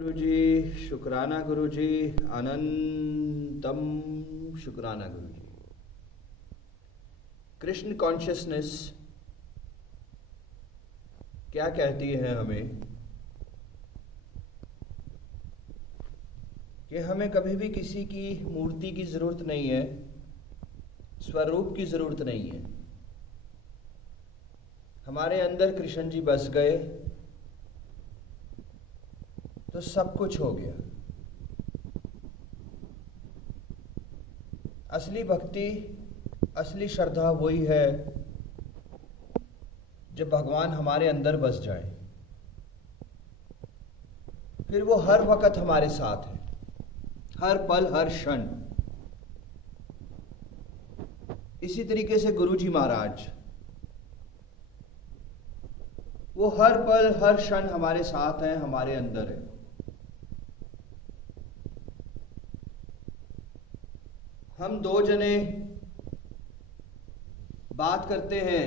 गुरुजी, शुक्राना गुरुजी, अनंतम शुक्राना गुरुजी। कृष्ण कॉन्शियसनेस क्या कहती है हमें कि हमें कभी भी किसी की मूर्ति की जरूरत नहीं है, स्वरूप की जरूरत नहीं है। हमारे अंदर कृष्ण जी बस गए तो सब कुछ हो गया। असली भक्ति, असली श्रद्धा वही है जब भगवान हमारे अंदर बस जाए, फिर वो हर वक्त हमारे साथ है, हर पल हर क्षण। इसी तरीके से गुरु जी महाराज वो हर पल हर क्षण हमारे साथ हैं, हमारे अंदर है। हम दो जने बात करते हैं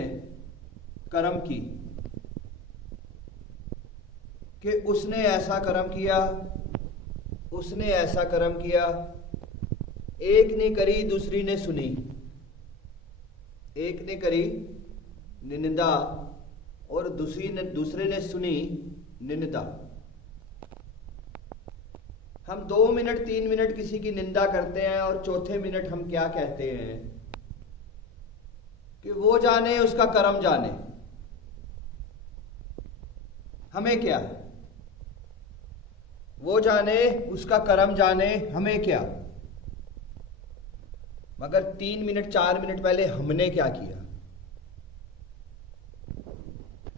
कर्म की कि उसने ऐसा कर्म किया, उसने ऐसा कर्म किया। एक ने करी, दूसरी ने सुनी। एक ने करी निंदा और दूसरे ने सुनी निंदा। हम 2 मिनट 3 मिनट किसी की निंदा करते हैं और चौथे मिनट हम क्या कहते हैं कि वो जाने, उसका कर्म जाने, हमें क्या। वो जाने, उसका कर्म जाने, हमें क्या। मगर 3 मिनट 4 मिनट पहले हमने क्या किया?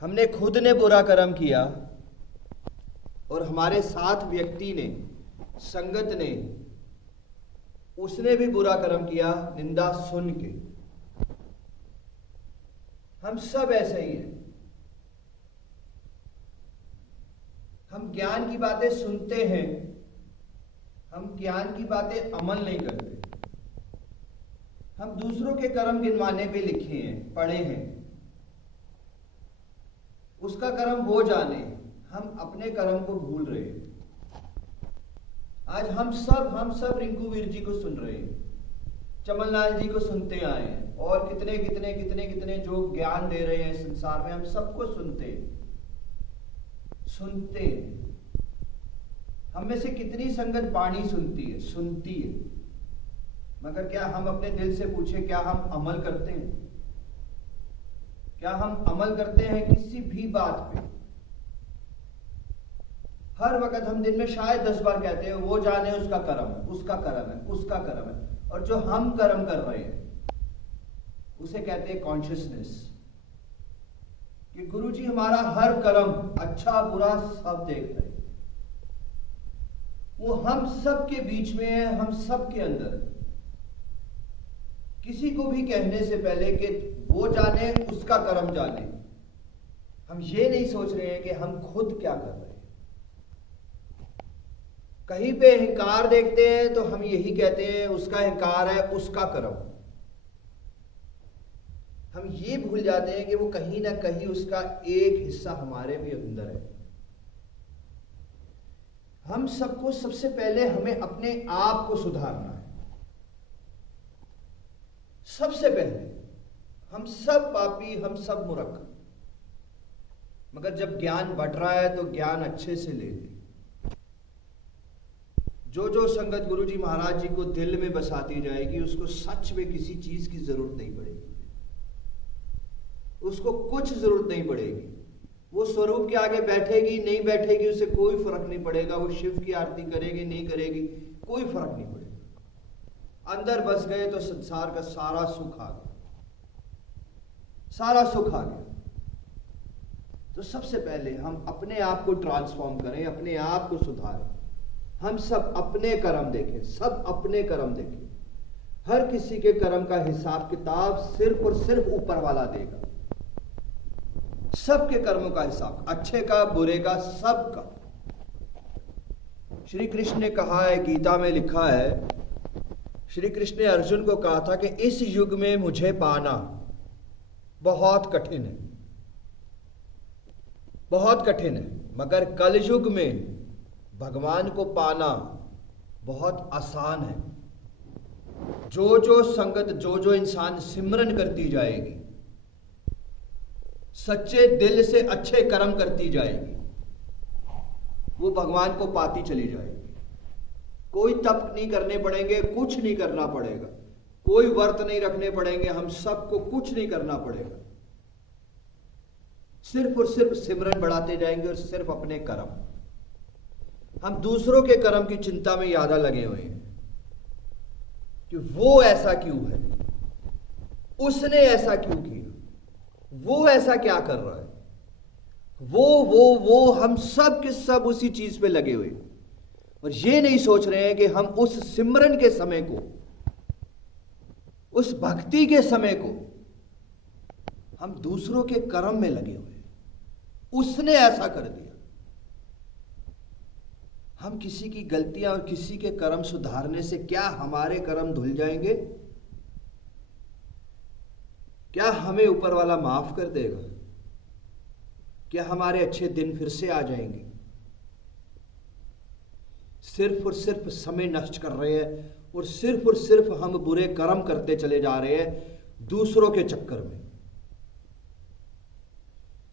हमने खुद ने बुरा कर्म किया और हमारे साथ व्यक्ति ने, संगत ने, उसने भी बुरा कर्म किया निंदा सुन के। हम सब ऐसे ही हैं। हम ज्ञान की बातें सुनते हैं, हम ज्ञान की बातें अमल नहीं करते। हम दूसरों के कर्म गिनवाने पे लिखे हैं, पढ़े हैं। उसका कर्म वो जाने, हम अपने कर्म को भूल रहे हैं। आज हम सब रिंकू वीर जी को सुन रहे हैं, चमनलाल जी को सुनते आए हैं, और कितने कितने कितने कितने जो ज्ञान दे रहे हैं संसार में, हम सबको सुनते हैं। हम में से कितनी संगत वाणी सुनती है, मगर क्या हम अपने दिल से पूछे, क्या हम अमल करते हैं? क्या हम अमल करते हैं किसी भी बात पे? हर वक्त हम दिन में शायद 10 बार कहते हैं वो जाने, उसका कर्म है, उसका कर्म है, उसका कर्म है। और जो हम कर्म कर रहे हैं उसे कहते हैं कॉन्शियसनेस, कि गुरु जी हमारा हर कर्म, अच्छा बुरा सब देख रहे हैं। वो हम सब के बीच में है, हम सब के अंदर है। किसी को भी कहने से पहले कि वो जाने, उसका कर्म जाने, हम ये नहीं सोच रहे हैं कि हम खुद क्या कर रहे हैं। कहीं पे अहंकार देखते हैं तो हम यही कहते हैं उसका अहंकार है, उसका कर्म। हम ये भूल जाते हैं कि वो कहीं ना कहीं उसका एक हिस्सा हमारे भी अंदर है। हम सबको सबसे पहले हमें अपने आप को सुधारना है। सबसे पहले हम सब पापी, हम सब मूर्ख। मगर जब ज्ञान बढ़ रहा है तो ज्ञान अच्छे से ले ले। जो संगत गुरु जी महाराज जी को दिल में बसाती जाएगी, उसको सच में किसी चीज की जरूरत नहीं पड़ेगी, उसको कुछ जरूरत नहीं पड़ेगी। वो स्वरूप के आगे बैठेगी नहीं बैठेगी, उसे कोई फर्क नहीं पड़ेगा। वो शिव की आरती करेगी नहीं करेगी, कोई फर्क नहीं पड़ेगा। अंदर बस गए तो संसार का सारा सुख आ गया, सारा सुख आ गया। तो सबसे पहले हम अपने आप को ट्रांसफॉर्म करें, अपने आप को सुधारें। हम सब अपने कर्म देखें, सब अपने कर्म देखें। हर किसी के कर्म का हिसाब किताब सिर्फ और सिर्फ ऊपर वाला देगा। सबके कर्मों का हिसाब, अच्छे का, बुरे का, सबका। श्री कृष्ण ने कहा है, गीता में लिखा है, श्री कृष्ण ने अर्जुन को कहा था कि इस युग में मुझे पाना बहुत कठिन है, बहुत कठिन है, मगर कलयुग में भगवान को पाना बहुत आसान है। जो जो संगत, जो जो इंसान सिमरन करती जाएगी, सच्चे दिल से अच्छे कर्म करती जाएगी, वो भगवान को पाती चली जाएगी। कोई तप नहीं करने पड़ेंगे, कुछ नहीं करना पड़ेगा, कोई व्रत नहीं रखने पड़ेंगे, हम सबको कुछ नहीं करना पड़ेगा। सिर्फ और सिर्फ सिमरन बढ़ाते जाएंगे और सिर्फ अपने कर्म। हम दूसरों के कर्म की चिंता में ज्यादा लगे हुए हैं कि वो ऐसा क्यों है, उसने ऐसा क्यों किया, वो ऐसा क्या कर रहा है, वो हम सब के सब उसी चीज पे लगे हुए और ये नहीं सोच रहे हैं कि हम उस सिमरन के समय को, उस भक्ति के समय को हम दूसरों के कर्म में लगे हुए। उसने ऐसा कर दिया। हम किसी की गलतियां और किसी के कर्म सुधारने से क्या हमारे कर्म धुल जाएंगे? क्या हमें ऊपर वाला माफ कर देगा? क्या हमारे अच्छे दिन फिर से आ जाएंगे? सिर्फ और सिर्फ समय नष्ट कर रहे हैं और सिर्फ हम बुरे कर्म करते चले जा रहे हैं दूसरों के चक्कर में।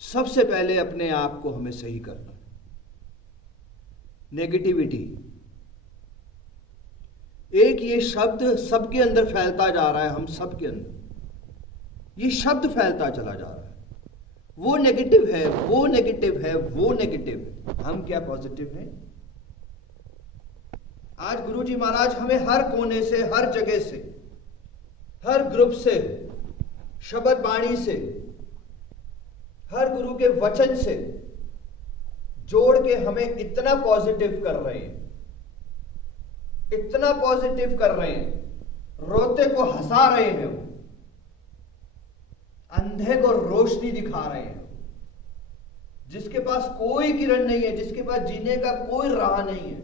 सबसे पहले अपने आप को हमें सही करना है। नेगेटिविटी, एक ये शब्द सबके अंदर फैलता जा रहा है, हम सबके अंदर ये शब्द फैलता चला जा रहा है। वो नेगेटिव है, वो नेगेटिव है, वो नेगेटिव है। हम क्या पॉजिटिव हैं? आज गुरुजी महाराज हमें हर कोने से, हर जगह से, हर ग्रुप से, शब्द वाणी से, हर गुरु के वचन से जोड़ के हमें इतना पॉजिटिव कर रहे हैं, इतना पॉजिटिव कर रहे हैं, रोते को हंसा रहे हैं, अंधे को रोशनी दिखा रहे हैं। जिसके पास कोई किरण नहीं है, जिसके पास जीने का कोई राह नहीं है,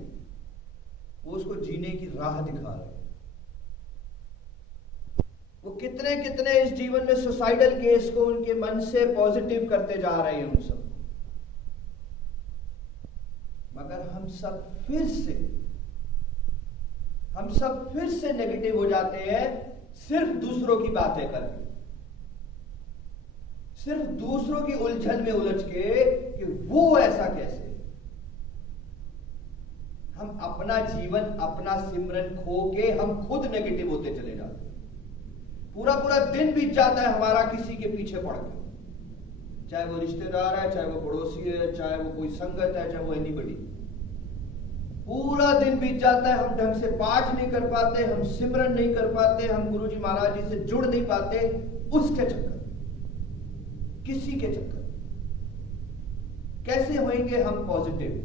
वो उसको जीने की राह दिखा रहे हैं। वो कितने कितने इस जीवन में सुसाइडल केस को उनके मन से पॉजिटिव करते जा रहे हैं उन सब। मगर हम सब फिर से नेगेटिव हो जाते हैं, सिर्फ दूसरों की बातें करके, सिर्फ दूसरों की उलझन में उलझ के कि वो ऐसा कैसे। हम अपना जीवन, अपना सिमरन खो के हम खुद नेगेटिव होते चले जाते हैं। पूरा पूरा दिन बीत जाता है हमारा किसी के पीछे पड़ के, चाहे वो रिश्तेदार है, चाहे वो पड़ोसी है, चाहे वो कोई संगत है, चाहे वो एनीबॉडी। पूरा दिन बीत जाता है, हम ढंग से पाठ नहीं कर पाते, हम सिमरन नहीं कर पाते, हम गुरुजी महाराज जी से जुड़ नहीं पाते, उसके चक्कर, किसी के चक्कर। कैसे होंगे हम पॉजिटिव?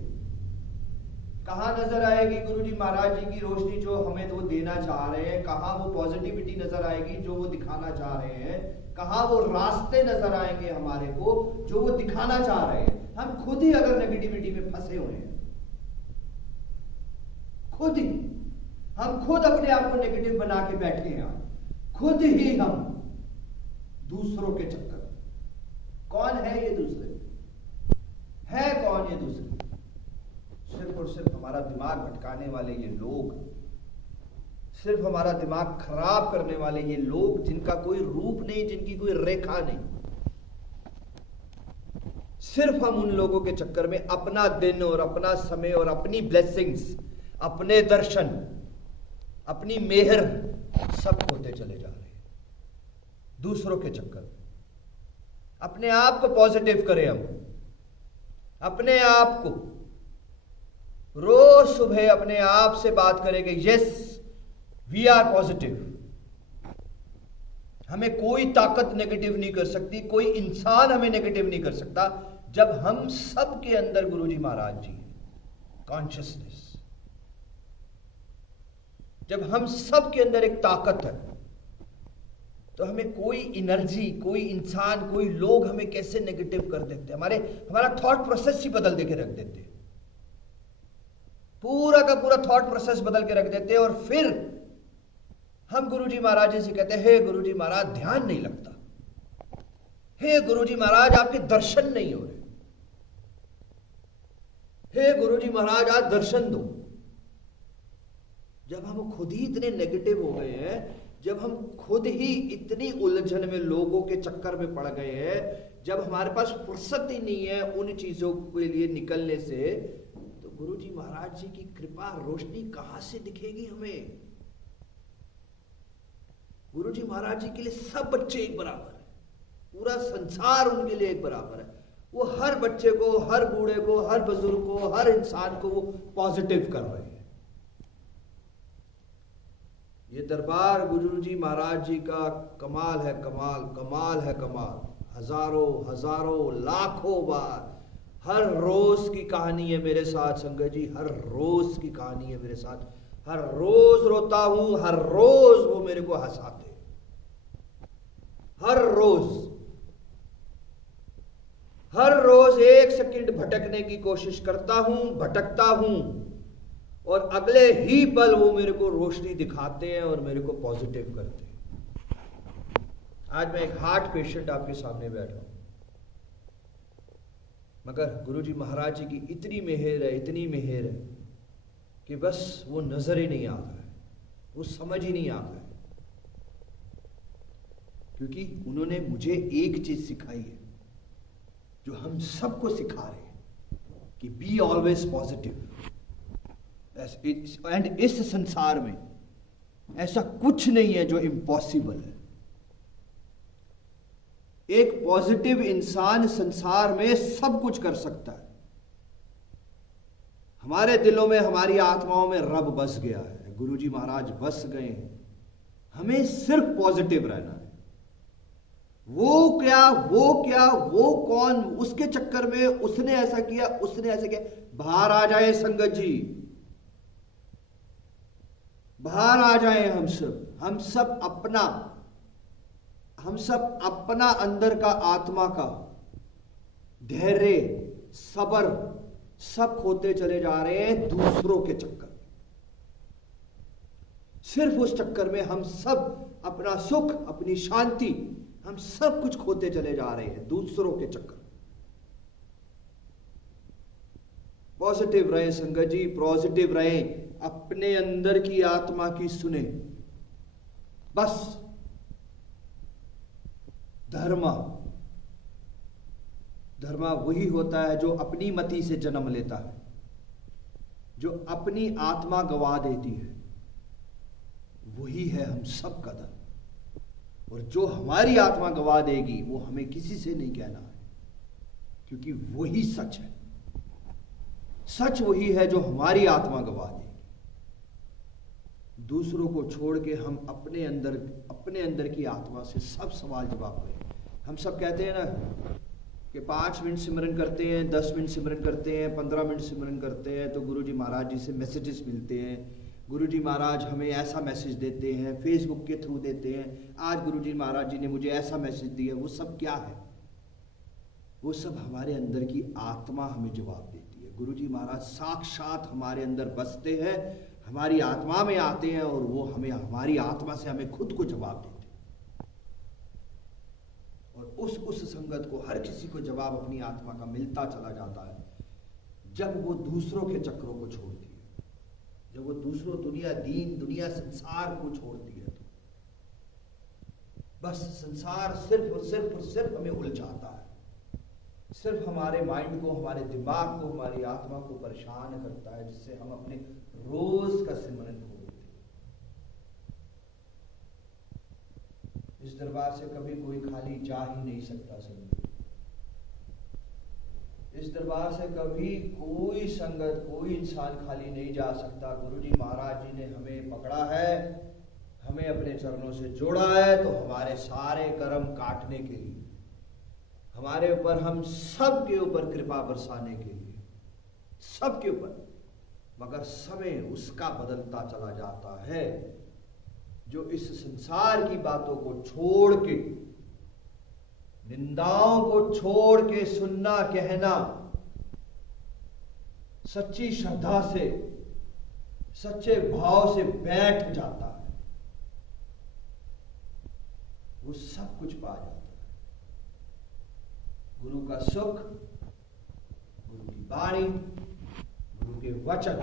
कहां नजर आएगी गुरुजी महाराज जी की रोशनी जो हमें वो देना चाह रहे हैं? कहां वो पॉजिटिविटी नजर आएगी जो वो दिखाना चाह रहे हैं? कहां वो रास्ते नजर आएंगे हमारे को जो वो दिखाना चाह रहे हैं? हम खुद ही अगर नेगेटिविटी में फंसे हुए हैं, खुद ही हम खुद अपने आप को नेगेटिव बना के बैठे हैं, खुद ही हम दूसरों के चक्कर। कौन है ये दूसरे? है कौन ये दूसरे? सिर्फ और सिर्फ हमारा दिमाग भटकाने वाले ये लोग, सिर्फ हमारा दिमाग खराब करने वाले ये लोग, जिनका कोई रूप नहीं, जिनकी कोई रेखा नहीं। सिर्फ हम उन लोगों के चक्कर में अपना दिन और अपना समय और अपनी ब्लेसिंग्स, अपने दर्शन, अपनी मेहर सब खोते चले जा रहे हैं दूसरों के चक्कर में। अपने आप को पॉजिटिव करें हम, अपने आप को रोज सुबह अपने आप से बात करेंगे, यस वी आर पॉजिटिव। हमें कोई ताकत नेगेटिव नहीं कर सकती, कोई इंसान हमें नेगेटिव नहीं कर सकता जब हम सब के अंदर गुरुजी महाराज जी कॉन्शियसनेस, जब हम सब के अंदर एक ताकत है, तो हमें कोई एनर्जी, कोई इंसान, कोई लोग हमें कैसे नेगेटिव कर देते हैं। हमारा थॉट प्रोसेस ही बदल दे के रख देते हैं, पूरा का पूरा थॉट प्रोसेस बदल के रख देते हैं। और फिर हम गुरुजी महाराज जी से कहते हैं, हे गुरुजी महाराज ध्यान नहीं लगता, हे गुरुजी महाराज आपके दर्शन नहीं हो रहे, हे गुरुजी महाराज आज दर्शन दो। जब हम खुद ही इतने नेगेटिव हो गए हैं, जब हम खुद ही इतनी उलझन में लोगों के चक्कर में पड़ गए हैं, जब हमारे पास फुर्सत ही नहीं है उन चीजों के लिए निकलने से, तो गुरुजी महाराज जी की कृपा रोशनी कहां से दिखेगी हमें? गुरुजी महाराज जी के लिए सब बच्चे एक बराबर है, पूरा संसार उनके लिए एक बराबर है। वो हर बच्चे को, हर बूढ़े को, हर बुजुर्ग को, हर इंसान को वो पॉजिटिव कर रहे हैं। ये दरबार गुरुजी महाराज जी का कमाल है, कमाल, कमाल है, कमाल। हजारों हजारों लाखों बार हर रोज की कहानी है मेरे साथ संगत जी, हर रोज की कहानी है मेरे साथ। हर रोज रोता हूं, हर रोज वो मेरे को हंसाते, हर रोज, हर रोज एक सेकंड भटकने की कोशिश करता हूं, भटकता हूं, और अगले ही पल वो मेरे को रोशनी दिखाते हैं और मेरे को पॉजिटिव करते हैं। आज मैं एक हार्ट पेशेंट आपके सामने बैठा हूं, मगर गुरुजी महाराज जी की इतनी मेहर है, इतनी मेहर है कि बस वो नजर ही नहीं आता है, वो समझ ही नहीं आता है। क्योंकि उन्होंने मुझे एक चीज सिखाई है जो हम सबको सिखा रहे हैं कि बी ऑलवेज पॉजिटिव। एंड इस संसार में ऐसा कुछ नहीं है जो इम्पॉसिबल है। एक पॉजिटिव इंसान संसार में सब कुछ कर सकता है। हमारे दिलों में, हमारी आत्माओं में रब बस गया है, गुरुजी महाराज बस गए हैं। हमें सिर्फ पॉजिटिव रहना है। वो क्या, वो क्या, वो कौन, उसके चक्कर में उसने ऐसा किया, उसने ऐसा किया, बाहर आ जाए संगत जी, बाहर आ जाए। हम सब अपना अंदर का आत्मा का धैर्य, सब्र सब खोते चले जा रहे हैं दूसरों के चक्कर में। सिर्फ उस चक्कर में हम सब अपना सुख, अपनी शांति, हम सब कुछ खोते चले जा रहे हैं दूसरों के चक्कर में। पॉजिटिव रहे संगत जी, पॉजिटिव रहे, अपने अंदर की आत्मा की सुने। बस धर्म वही होता है जो अपनी मति से जन्म लेता है, जो अपनी आत्मा गवा देती है, वही है हम सब का धर्म। और जो हमारी आत्मा गवा देगी वो हमें किसी से नहीं कहना है, क्योंकि वही सच है। सच वही है जो हमारी आत्मा गवा देगी। दूसरों को छोड़ के हम अपने अंदर की आत्मा से सब सवाल जवाब करें। हम सब कहते हैं ना कि 5 मिनट सिमरन करते हैं, 10 मिनट सिमरन करते हैं, 15 मिनट सिमरन करते हैं तो गुरुजी महाराज जी से मैसेजेस मिलते हैं। गुरुजी महाराज हमें ऐसा मैसेज देते हैं, फेसबुक के थ्रू देते हैं, आज गुरुजी महाराज जी ने मुझे ऐसा मैसेज दिया। वो सब क्या है? वो सब हमारे अंदर की आत्मा हमें जवाब देती है। गुरुजी महाराज साक्षात हमारे अंदर बसते हैं, हमारी आत्मा में आते हैं और वो हमें, हमारी आत्मा से हमें खुद को जवाब देते हैं। और उस संगत को, हर किसी को जवाब अपनी आत्मा का मिलता चला जाता है जब वो दूसरों के चक्रों को छोड़ती है, जब वो दूसरों, दुनिया संसार को छोड़ती है। तो बस संसार सिर्फ हमें उलझाता है, सिर्फ हमारे माइंड को, हमारे दिमाग को, हमारी आत्मा को परेशान करता है, जिससे हम अपने रोज का सिमरन खो देते हैं। इस दरबार से कभी कोई खाली जा ही नहीं सकता संगत। इस दरबार से कभी कोई संगत, कोई इंसान खाली नहीं जा सकता। गुरुजी महाराज जी ने हमें पकड़ा है, हमें अपने चरणों से जोड़ा है, तो हमारे सारे कर्म काटने के लिए, हमारे ऊपर, हम सब के ऊपर कृपा बरसाने के लिए, सबके ऊपर। मगर समय उसका बदलता चला जाता है जो इस संसार की बातों को छोड़ के, निंदाओं को छोड़ के सुनना, कहना, सच्ची श्रद्धा से, सच्चे भाव से बैठ जाता है, वो सब कुछ पा जाता है। गुरु का सुख, गुरु की वाणी, गुरु के वचन,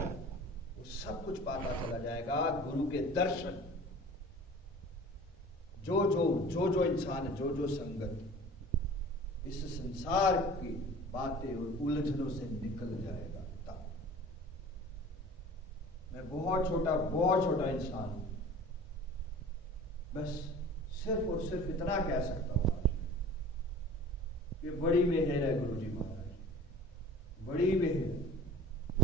वो सब कुछ पाता चला जाएगा। गुरु के दर्शन, जो इंसान, जो संगत इस संसार की बातें और उलझनों से निकल जाएगा। तब मैं बहुत छोटा इंसान हूं, बस सिर्फ और सिर्फ इतना कह सकता हूं आज ये बड़ी मेहर है गुरु जी महाराज, बड़ी मेहर।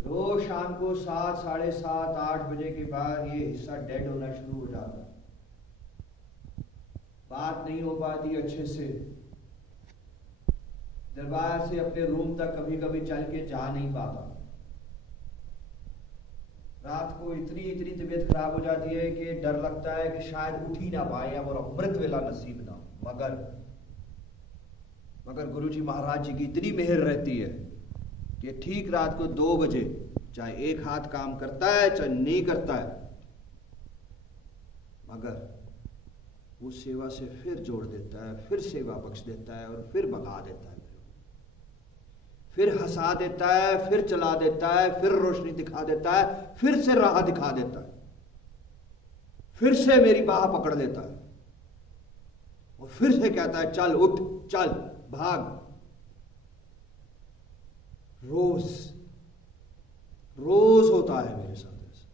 रोज शाम को 7, साढ़े 7, 8 बजे के बाद ये हिस्सा डेड होना शुरू हो जाता है, बात नहीं हो पाती अच्छे से। दरबार से अपने रूम तक कभी कभी चल के जा नहीं पाता। रात को इतनी तबीयत खराब हो जाती है कि डर लगता है कि शायद उठ ही ना पाए और अमृत वेला नसीब ना हो। मगर गुरुजी महाराज जी की इतनी मेहर रहती है कि ठीक रात को 2 बजे, चाहे एक हाथ काम करता है चाहे नहीं करता है, मगर वो सेवा से फिर जोड़ देता है, फिर सेवा बख्श देता है और फिर भगा देता है, फिर हंसा देता है, फिर चला देता है, फिर रोशनी दिखा देता है, फिर से राह दिखा देता है, फिर से मेरी बाह पकड़ लेता है और फिर से कहता है चल उठ, चल भाग। रोज होता है मेरे साथ ऐसा।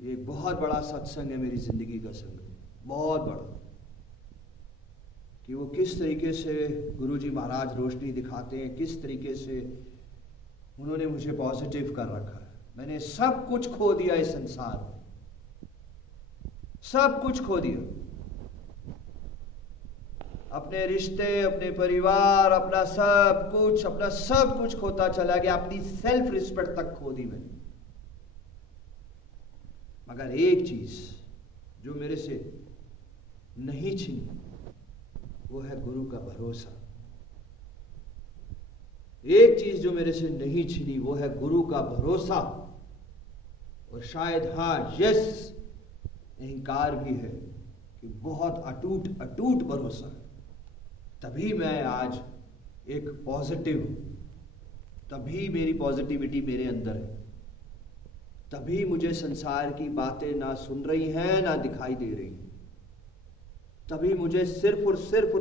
ये बहुत बड़ा सत्संग है मेरी जिंदगी का संग, बहुत बड़ा, कि वो किस तरीके से गुरुजी महाराज रोशनी दिखाते हैं, किस तरीके से उन्होंने मुझे पॉजिटिव कर रखा है। मैंने सब कुछ खो दिया इस संसार में, सब कुछ खो दिया, अपने रिश्ते, अपने परिवार, अपना सब कुछ खोता चला गया, अपनी सेल्फ रिस्पेक्ट तक खो दी मैंने। मगर एक चीज जो मेरे से नहीं छिनी वो है गुरु का भरोसा। एक चीज जो मेरे से नहीं छिनी वो है गुरु का भरोसा, और शायद यस अहंकार भी है कि बहुत अटूट भरोसा है। तभी मैं आज एक पॉजिटिव, तभी मेरी पॉजिटिविटी मेरे अंदर है, तभी मुझे संसार की बातें ना सुन रही हैं ना दिखाई दे रही हैं, तभी मुझे सिर्फ और सिर्फ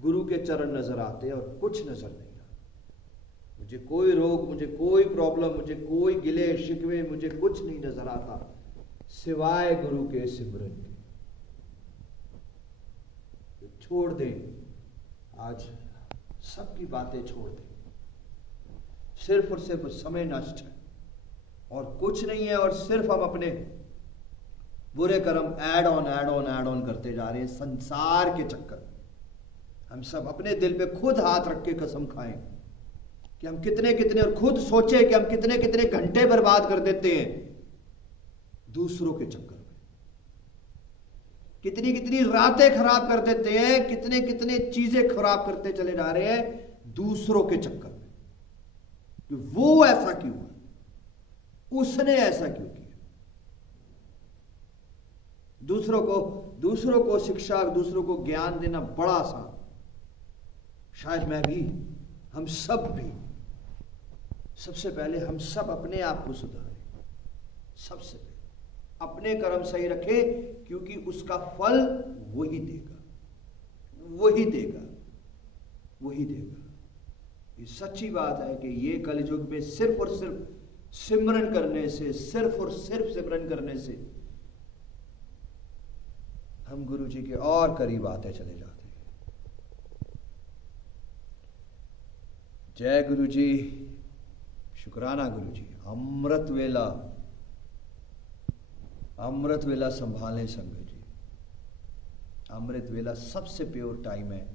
गुरु के चरण नजर आते हैं और कुछ नजर नहीं आता। मुझे कोई रोग, मुझे कोई प्रॉब्लम, मुझे कोई गिले शिकवे, मुझे कुछ नहीं नजर आता सिवाय गुरु के सिमरन के। छोड़ दें आज सबकी बातें, छोड़ दें, सिर्फ और सिर्फ समय नष्ट है और कुछ नहीं है, और सिर्फ हम अपने बुरे कर्म ऐड ऑन करते जा रहे हैं संसार के चक्कर में। हम सब अपने दिल पे खुद हाथ रख के कसम खाएं कि हम कितने और खुद सोचे कि हम कितने घंटे बर्बाद कर देते हैं दूसरों के चक्कर में, कितनी रातें खराब कर देते हैं, कितने चीजें खराब करते चले जा रहे हैं दूसरों के चक्कर में। कि वो ऐसा क्यों है, उसने ऐसा क्यों किया, दूसरों को शिक्षा, दूसरों को ज्ञान देना बड़ा आसान। शायद मैं भी, हम सब भी, सबसे पहले हम सब अपने आप को सुधारें, सबसे पहले अपने कर्म सही रखें, क्योंकि उसका फल वही देगा। ये सच्ची बात है कि ये कलयुग में सिर्फ और सिर्फ सिमरन करने से, सिमरन करने से हम गुरु जी के और करीब आते चले जाते हैं। जय गुरु जी, शुक्राना गुरु जी। अमृत वेला संभालें संगत जी। अमृत वेला सबसे प्योर टाइम है,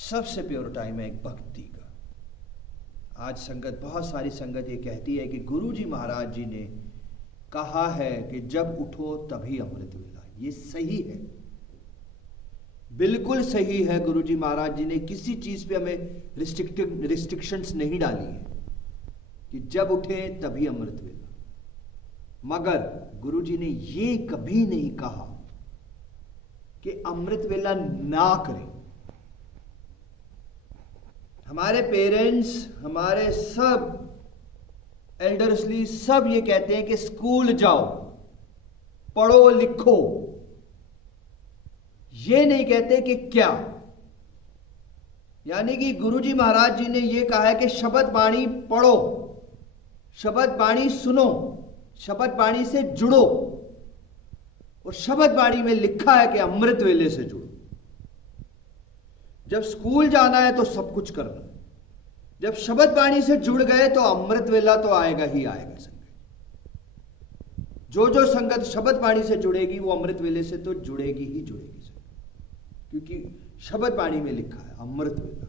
सबसे प्योर टाइम है एक भक्ति का। आज संगत, बहुत सारी संगत ये कहती है कि गुरु जी महाराज जी ने कहा है कि जब उठो तभी अमृत वेला। ये सही है, बिल्कुल सही है। गुरु जी महाराज जी ने किसी चीज पे हमें रिस्ट्रिक्शंस नहीं डाली है कि जब उठे तभी अमृत वेला। मगर गुरु जी ने ये कभी नहीं कहा कि अमृत वेला ना करें। हमारे पेरेंट्स, हमारे सब एल्डर्सली सब ये कहते हैं कि स्कूल जाओ, पढ़ो लिखो। ये नहीं कहते कि क्या। यानी कि गुरुजी महाराज जी ने यह कहा है कि शब्द बाणी पढ़ो, शब्द बाणी सुनो, शब्द बाणी से जुड़ो। और शब्द बाणी में लिखा है कि अमृत वेले से जुड़ो। जब स्कूल जाना है तो सब कुछ करना, जब शब्द बाणी से जुड़ गए तो अमृत वेला तो आएगा ही आएगा। संगत जो संगत शब्द बाणी से जुड़ेगी वो अमृत वेले से तो जुड़ेगी ही जुड़ेगी संगत, क्योंकि शब्द बाणी में लिखा है अमृत वेला।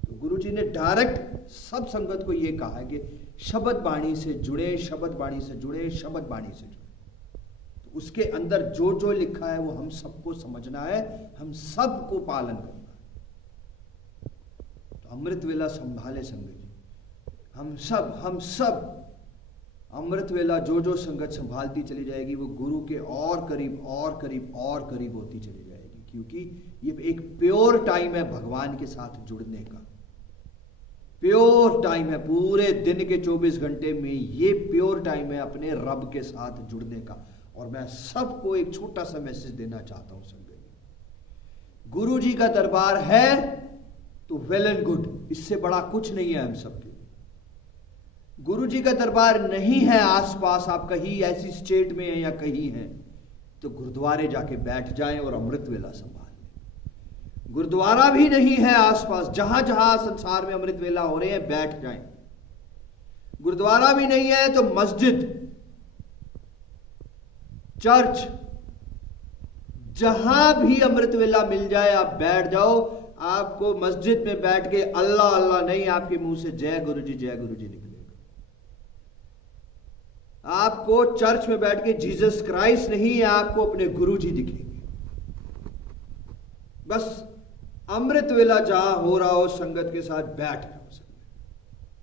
तो गुरु जी ने डायरेक्ट सब संगत को यह कहा है कि शब्द बाणी से जुड़े, शब्द बाणी से जुड़े, शब्द बाणी से जुड़े। तो उसके अंदर जो लिखा है वो हम सबको समझना है, हम सबको पालन करना है। अमृत वेला संभाले संगत जी, हम सब अमृत वेला जो संगत संभालती चली जाएगी वो गुरु के और करीब और करीब और करीब होती चली जाएगी, क्योंकि ये एक प्योर टाइम है भगवान के साथ जुड़ने का। प्योर टाइम है, पूरे दिन के 24 घंटे में ये प्योर टाइम है अपने रब के साथ जुड़ने का। और मैं सबको एक छोटा सा मैसेज देना चाहता हूं संगत जी, गुरु जी का दरबार है तो वेल एंड गुड, इससे बड़ा कुछ नहीं है हम सबके। गुरु जी का दरबार नहीं है आसपास, आप कहीं ऐसी स्टेट में हैं या कहीं हैं, तो गुरुद्वारे जाके बैठ जाएं और अमृत वेला संभाल लें। गुरुद्वारा भी नहीं है आसपास, जहां जहां संसार में अमृत वेला हो रहे हैं बैठ जाएं। गुरुद्वारा भी नहीं है तो मस्जिद, चर्च, जहां भी अमृत वेला मिल जाए आप बैठ जाओ। आपको मस्जिद में बैठ के अल्लाह अल्लाह नहीं, आपके मुंह से जय गुरु जी निकलेगा। आपको चर्च में बैठ के जीसस क्राइस्ट नहीं, आपको अपने गुरु जी दिखेंगे। बस अमृत वेला जहां हो रहा हो संगत के साथ बैठ जाओ।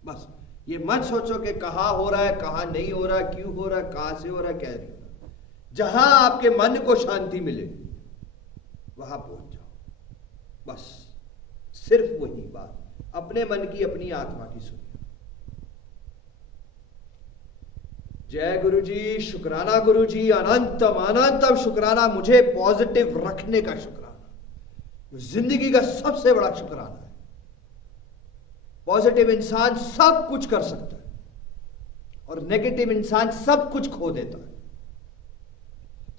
बस ये मत सोचो कि कहां हो रहा है, कहां नहीं हो रहा, क्यों हो रहा है, कहां से हो रहा है, क्या नहीं हो रहा। जहां आपके मन को शांति मिले वहां पहुंच जाओ। बस सिर्फ वही बात, अपने मन की अपनी आत्मा की सुनिए। जय गुरु जी, शुक्राना गुरु जी, अनंतम अनंतम शुक्राना, मुझे पॉजिटिव रखने का शुक्राना, जिंदगी का सबसे बड़ा शुक्राना है। पॉजिटिव इंसान सब कुछ कर सकता है और नेगेटिव इंसान सब कुछ खो देता है,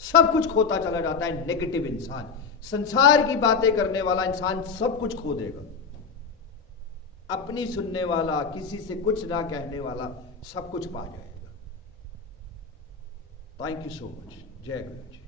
सब कुछ खोता चला जाता है। नेगेटिव इंसान, संसार की बातें करने वाला इंसान सब कुछ खो देगा। अपनी सुनने वाला, किसी से कुछ ना कहने वाला सब कुछ पा जाएगा। Thank you so much. जय गुरु जी।